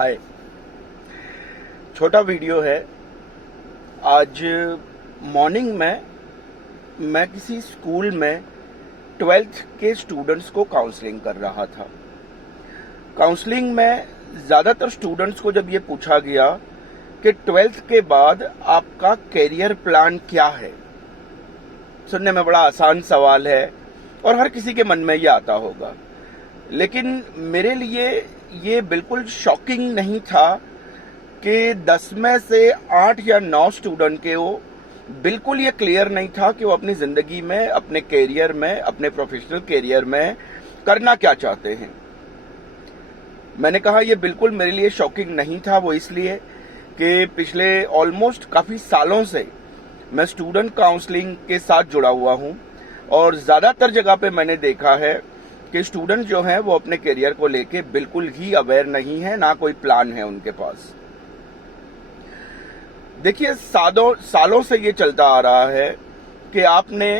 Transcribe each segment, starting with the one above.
हाय, छोटा वीडियो है। आज मॉर्निंग में मैं किसी स्कूल में 12th के स्टूडेंट्स को काउंसलिंग कर रहा था। काउंसलिंग में ज़्यादातर स्टूडेंट्स को जब ये पूछा गया कि 12th के बाद आपका करियर प्लान क्या है, सुनने में बड़ा आसान सवाल है और हर किसी के मन में ये आता होगा, लेकिन मेरे लिए ये बिल्कुल शॉकिंग नहीं था कि 10 में से 8 या 9 स्टूडेंट के वो बिल्कुल ये क्लियर नहीं था कि वो अपनी ज़िंदगी में, अपने करियर में, अपने प्रोफेशनल करियर में करना क्या चाहते हैं। मैंने कहा ये बिल्कुल मेरे लिए शॉकिंग नहीं था, वो इसलिए कि पिछले ऑलमोस्ट काफ़ी सालों से मैं स्टूडेंट काउंसलिंग के साथ जुड़ा हुआ हूँ और ज़्यादातर जगह पे मैंने देखा है कि स्टूडेंट जो हैं वो अपने करियर को लेके बिल्कुल ही अवेयर नहीं है, ना कोई प्लान है उनके पास। देखिए, सालों से ये चलता आ रहा है कि आपने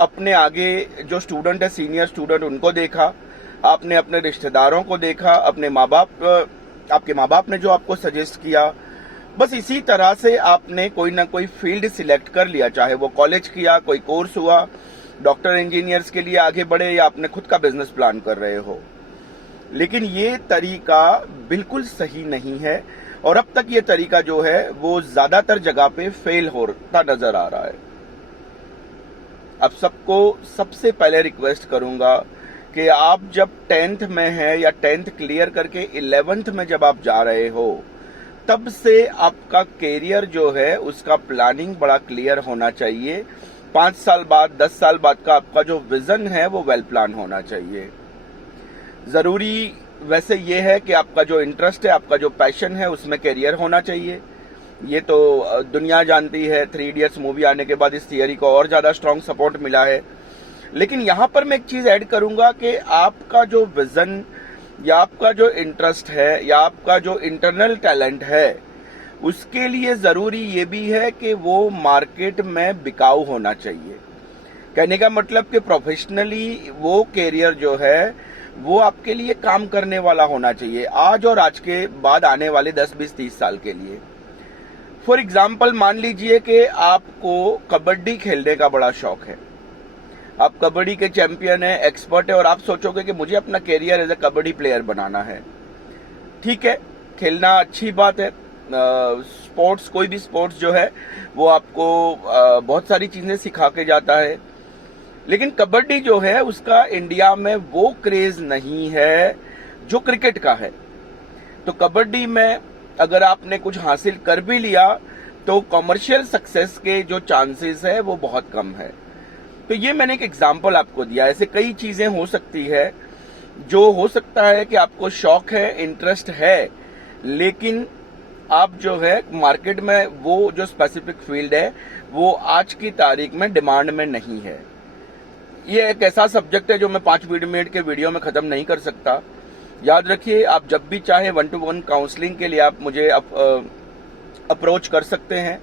अपने आगे जो स्टूडेंट है, सीनियर स्टूडेंट, उनको देखा, आपने अपने रिश्तेदारों को देखा, अपने आपके माँ बाप ने जो आपको सजेस्ट किया, बस इसी तरह से आपने कोई ना कोई फील्ड सिलेक्ट कर लिया, चाहे वो कॉलेज किया, कोई कोर्स हुआ, डॉक्टर इंजीनियर्स के लिए आगे बढ़े या आपने खुद का बिजनेस प्लान कर रहे हो। लेकिन ये तरीका बिल्कुल सही नहीं है और अब तक ये तरीका जो है वो ज्यादातर जगह पे फेल होता नजर आ रहा है। अब सबको सबसे पहले रिक्वेस्ट करूंगा कि आप जब 10th में हैं या 10th क्लियर करके 11th में जब आप जा रहे हो, तब से आपका करियर जो है उसका प्लानिंग बड़ा क्लियर होना चाहिए। 5 साल बाद, 10 साल बाद का आपका जो विजन है वो वेल प्लान होना चाहिए। जरूरी वैसे ये है कि आपका जो इंटरेस्ट है, आपका जो पैशन है, उसमें करियर होना चाहिए। ये तो दुनिया जानती है, 3 इडियट्स मूवी आने के बाद इस थियरी को और ज्यादा स्ट्रांग सपोर्ट मिला है। लेकिन यहां पर मैं एक चीज ऐड करूंगा कि आपका जो विजन या आपका जो इंटरेस्ट है या आपका जो इंटरनल टैलेंट है, उसके लिए जरूरी ये भी है कि वो मार्केट में बिकाऊ होना चाहिए। कहने का मतलब कि प्रोफेशनली वो करियर जो है वो आपके लिए काम करने वाला होना चाहिए, आज और आज के बाद आने वाले 10, 20, 30 साल के लिए। फॉर एग्जाम्पल, मान लीजिए कि आपको कबड्डी खेलने का बड़ा शौक है, आप कबड्डी के चैंपियन है, एक्सपर्ट है और आप सोचोगे कि मुझे अपना career as a kabaddi player बनाना है। ठीक है, खेलना अच्छी बात है। स्पोर्ट्स, कोई भी स्पोर्ट्स जो है वो आपको बहुत सारी चीजें सिखा के जाता है, लेकिन कबड्डी जो है उसका इंडिया में वो क्रेज नहीं है जो क्रिकेट का है। तो कबड्डी में अगर आपने कुछ हासिल कर भी लिया तो कमर्शियल सक्सेस के जो चांसेस है वो बहुत कम है। तो ये मैंने एक एग्जांपल आपको दिया। ऐसे कई चीजें हो सकती है, जो हो सकता है कि आपको शौक है, इंटरेस्ट है, लेकिन आप जो है मार्केट में वो जो स्पेसिफिक फील्ड है वो आज की तारीख में डिमांड में नहीं है। ये एक ऐसा सब्जेक्ट है जो मैं 5 मिनट के वीडियो में खत्म नहीं कर सकता। याद रखिए, आप जब भी चाहे 1-to-1 काउंसलिंग के लिए आप मुझे अप्रोच कर सकते हैं।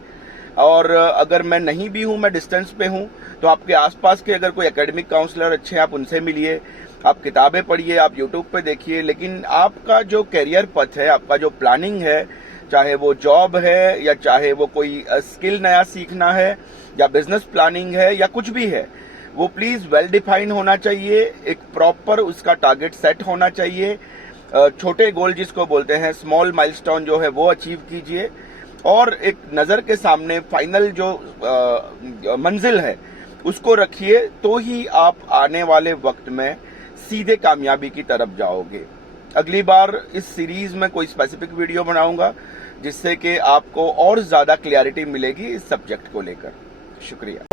और अगर मैं नहीं भी हूं, मैं डिस्टेंस पे हूं, तो आपके आसपास के अगर कोई एकेडमिक काउंसलर अच्छे हैं, आप उनसे मिलिए, आप किताबें पढ़िए, आप यूट्यूब पे देखिए। लेकिन आपका जो करियर पथ है, आपका जो प्लानिंग है, चाहे वो जॉब है या चाहे वो कोई स्किल नया सीखना है या बिजनेस प्लानिंग है या कुछ भी है, वो प्लीज वेल डिफाइंड होना चाहिए। एक प्रॉपर उसका टारगेट सेट होना चाहिए। छोटे गोल जिसको बोलते हैं, स्मॉल माइलस्टोन जो है वो अचीव कीजिए और एक नजर के सामने फाइनल जो मंजिल है उसको रखिए, तो ही आप आने वाले वक्त में सीधे कामयाबी की तरफ जाओगे। अगली बार इस सीरीज में कोई स्पेसिफिक वीडियो बनाऊंगा जिससे कि आपको और ज्यादा क्लैरिटी मिलेगी इस सब्जेक्ट को लेकर। शुक्रिया।